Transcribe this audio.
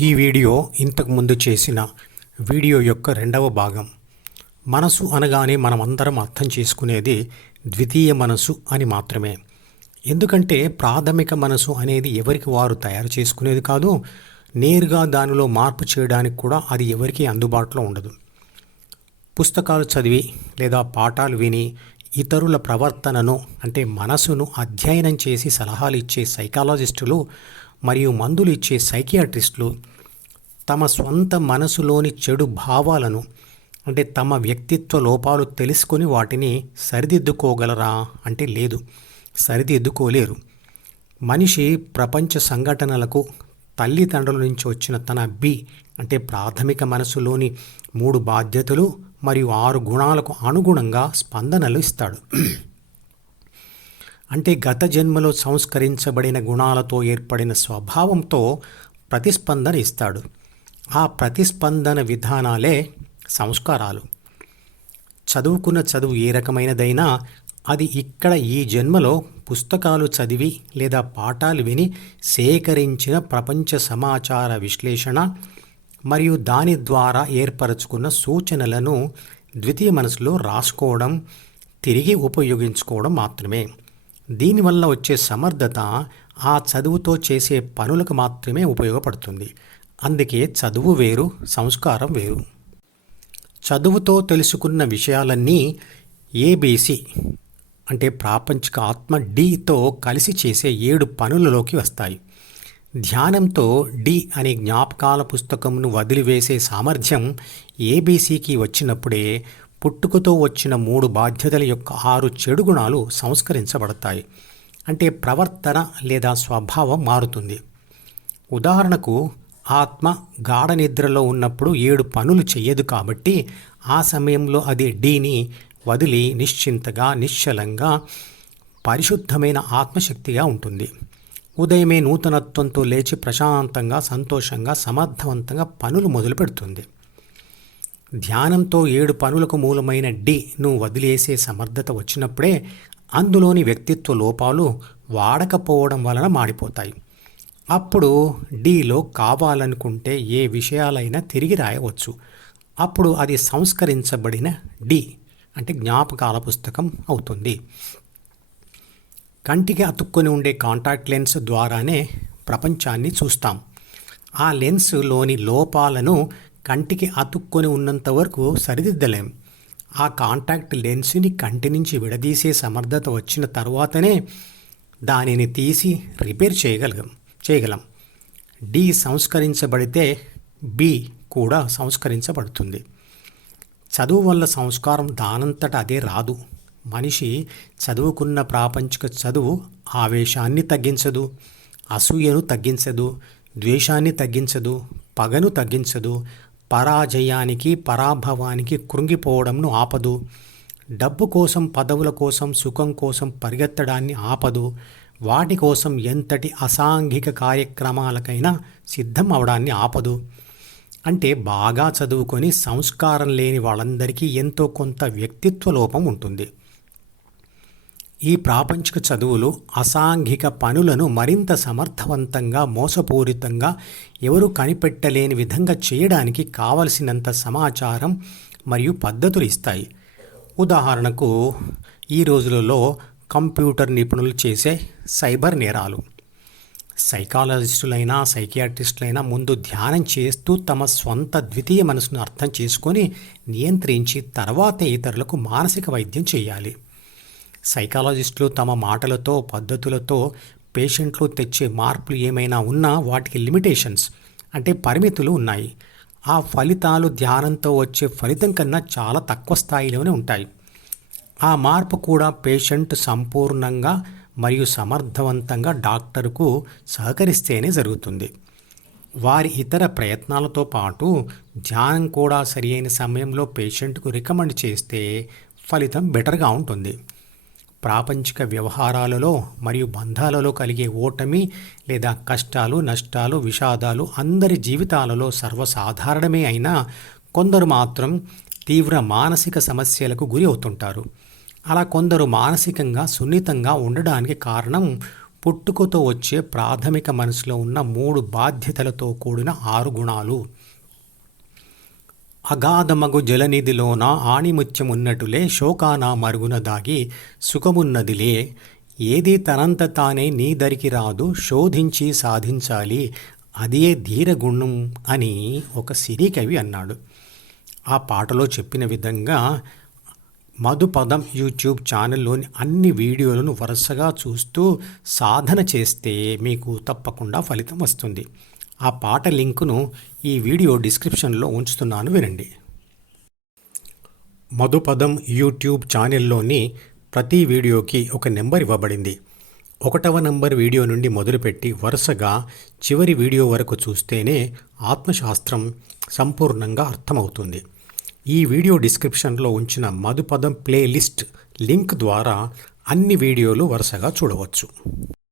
ఈ వీడియో ఇంతకు ముందు చేసిన వీడియో యొక్క రెండవ భాగం. మనసు అనగానే మనమందరం అర్థం చేసుకునేది ద్వితీయ మనసు అని మాత్రమే. ఎందుకంటే ప్రాథమిక మనసు అనేది ఎవరికి వారు తయారు చేసుకునేది కాదు. నేరుగా దానిలో మార్పు చేయడానికి కూడా అది ఎవరికీ అందుబాటులో ఉండదు. పుస్తకాలు చదివి లేదా పాఠాలు విని ఇతరుల ప్రవర్తనను అంటే మనసును అధ్యయనం చేసి సలహాలు ఇచ్చే సైకాలజిస్టులు మరియు మందులు ఇచ్చే సైకియాట్రిస్టులు తమ స్వంత మనసులోని చెడు భావాలను అంటే తమ వ్యక్తిత్వ లోపాలు తెలుసుకొని వాటిని సరిదిద్దుకోగలరా అంటే లేదు, సరిదిద్దుకోలేరు. మనిషి ప్రపంచ సంఘటనలకు తల్లిదండ్రుల నుంచి వచ్చిన తన అంటే ప్రాథమిక మనసులోని 3 బాధ్యతలు మరియు 6 గుణాలకు అనుగుణంగా స్పందనలు ఇస్తాడు. అంటే గత జన్మలో సంస్కరించబడిన గుణాలతో ఏర్పడిన స్వభావంతో ప్రతిస్పందన ఇస్తాడు. ఆ ప్రతిస్పందన విధానాలే సంస్కారాలు. చదువుకున్న చదువు ఏ రకమైనదైనా అది ఇక్కడ ఈ జన్మలో పుస్తకాలు చదివి లేదా పాఠాలు విని సేకరించిన ప్రపంచ సమాచార విశ్లేషణ మరియు దాని ద్వారా ఏర్పరచుకున్న సూచనలను ద్వితీయ మనసులో రాసుకోవడం, తిరిగి ఉపయోగించుకోవడం మాత్రమే. దీనివల్ల వచ్చే సమర్థత ఆ చదువుతో చేసే పనులకు మాత్రమే ఉపయోగపడుతుంది. అందుకే చదువు వేరు, సంస్కారం వేరు. చదువుతో తెలుసుకున్న విషయాలన్నీ ఏబీసీ అంటే ప్రాపంచిక ఆత్మ డీతో కలిసి చేసే 7 పనులలోకి వస్తాయి. ధ్యానంతో డి అనే జ్ఞాపకాల పుస్తకంను వదిలివేసే సామర్థ్యం ఏబీసీకి వచ్చినప్పుడే పుట్టుకతో వచ్చిన 3 బాధ్యతల యొక్క 6 చెడు గుణాలు సంస్కరించబడతాయి. అంటే ప్రవర్తన లేదా స్వభావం మారుతుంది. ఉదాహరణకు ఆత్మ గాఢ నిద్రలో ఉన్నప్పుడు 7 పనులు చెయ్యదు కాబట్టి ఆ సమయంలో అది డీని వదిలి నిశ్చింతగా, నిశ్చలంగా, పరిశుద్ధమైన ఆత్మశక్తిగా ఉంటుంది. ఉదయమే నూతనత్వంతో లేచి ప్రశాంతంగా, సంతోషంగా, సమర్థవంతంగా పనులు మొదలు పెడుతుంది. ధ్యానంతో 7 పనులకు మూలమైన డిను వదిలేసే సమర్థత వచ్చినప్పుడే అందులోని వ్యక్తిత్వ లోపాలు వాడకపోవడం వలన మాడిపోతాయి. అప్పుడు డిలో కావాలనుకుంటే ఏ విషయాలైనా తిరిగి రాయవచ్చు. అప్పుడు అది సంస్కరించబడిన డి అంటే జ్ఞాపకాల పుస్తకం అవుతుంది. కంటికి అతుక్కొని ఉండే కాంటాక్ట్ లెన్స్ ద్వారానే ప్రపంచాన్ని చూస్తాం. ఆ లెన్స్లోని లోపాలను కంటికి అతుక్కొని ఉన్నంత వరకు సరిదిద్దలేం. ఆ కాంటాక్ట్ లెన్స్ని కంటి నుంచి విడదీసే సమర్థత వచ్చిన తర్వాతనే దానిని తీసి రిపేర్ చేయగలం. డి సంస్కరించబడితే బి కూడా సంస్కరించబడుతుంది. చదువు వల్ల సంస్కారం దానంతట అదే రాదు. మనిషి చదువుకున్న ప్రాపంచిక చదువు ఆవేశాన్ని తగ్గించదు, అసూయను తగ్గించదు, ద్వేషాన్ని తగ్గించదు, పగను తగ్గించదు, పరాజయానికి పరాభవానికి కృంగిపోవడంను ఆపదు, డబ్బు కోసం, పదవుల కోసం, సుఖం కోసం పరిగెత్తడాన్ని ఆపదు, వాటి కోసం ఎంతటి అసాంఘిక కార్యక్రమాలకైనా సిద్ధం అవడాన్ని ఆపదు. అంటే బాగా చదువుకొని సంస్కారం లేని వాళ్ళందరికీ ఎంతో కొంత వ్యక్తిత్వ లోపం ఉంటుంది. ఈ ప్రాపంచిక చదువులు అసాంఘిక పనులను మరింత సమర్థవంతంగా, మోసపూరితంగా, ఎవరు కనిపెట్టలేని విధంగా చేయడానికి కావలసినంత సమాచారం మరియు పద్ధతులు ఇస్తాయి. ఉదాహరణకు ఈ రోజులలో కంప్యూటర్ నిపుణులు చేసే సైబర్ నేరాలు. సైకాలజిస్టులైనా సైకియాట్రిస్టులైనా ముందు ధ్యానం చేస్తూ తమ స్వంత ద్వితీయ మనసును అర్థం చేసుకొని నియంత్రించి తర్వాతే ఇతరులకు మానసిక వైద్యం చేయాలి. సైకాలజిస్టులు తమ మాటలతో, పద్ధతులతో పేషెంట్లు తెచ్చే మార్పులు ఏమైనా ఉన్నా వాటికి లిమిటేషన్స్ అంటే పరిమితులు ఉన్నాయి. ఆ ఫలితాలు ధ్యానంతో వచ్చే ఫలితం కన్నా చాలా తక్కువ స్థాయిలోనే ఉంటాయి. ఆ మార్పు కూడా పేషెంట్ సంపూర్ణంగా మరియు సమర్థవంతంగా డాక్టర్కు సహకరిస్తేనే జరుగుతుంది. వారి ఇతర ప్రయత్నాలతో పాటు ధ్యానం కూడా సరియైన సమయంలో పేషెంట్కు రికమెండ్ చేస్తే ఫలితం బెటర్గా ఉంటుంది. ప్రాపంచిక వ్యవహారాలలో మరియు బంధాలలో కలిగే ఓటమి లేదా కష్టాలు, నష్టాలు, విషాదాలు అందరి జీవితాలలో సర్వసాధారణమే అయినా కొందరు మాత్రం తీవ్ర మానసిక సమస్యలకు గురి అవుతుంటారు. అలా కొందరు మానసికంగా సున్నితంగా ఉండడానికి కారణం పుట్టుకతో వచ్చే ప్రాథమిక మనసులో ఉన్న 3 బాధ్యతలతో కూడిన 6 గుణాలు. అగాధమగు జలనిధిలోన ఆణిముత్యమున్నటులే శోకాన మరుగున దాగి సుఖమున్నదిలే. ఏది తనంత తానే నీ దరికి రాదు, శోధించి సాధించాలి, అదే ధీరగుణం అని ఒక సినీ కవి అన్నాడు. ఆ పాటలో చెప్పిన విధంగా మధుపదం యూట్యూబ్ ఛానల్లోని అన్ని వీడియోలను వరుసగా చూస్తూ సాధన చేస్తే మీకు తప్పకుండా ఫలితం వస్తుంది. ఆ పాట లింకును ఈ వీడియో డిస్క్రిప్షన్లో ఉంచుతున్నాను, వినండి. మధుపదం యూట్యూబ్ ఛానల్లోని ప్రతి వీడియోకి ఒక నెంబర్ ఇవ్వబడింది. 1వ నంబర్ వీడియో నుండి మొదలుపెట్టి వరుసగా చివరి వీడియో వరకు చూస్తేనే ఆత్మశాస్త్రం సంపూర్ణంగా అర్థమవుతుంది. ఈ వీడియో డిస్క్రిప్షన్లో ఉంచిన మధుపదం ప్లేలిస్ట్ లింక్ ద్వారా అన్ని వీడియోలు వరుసగా చూడవచ్చు.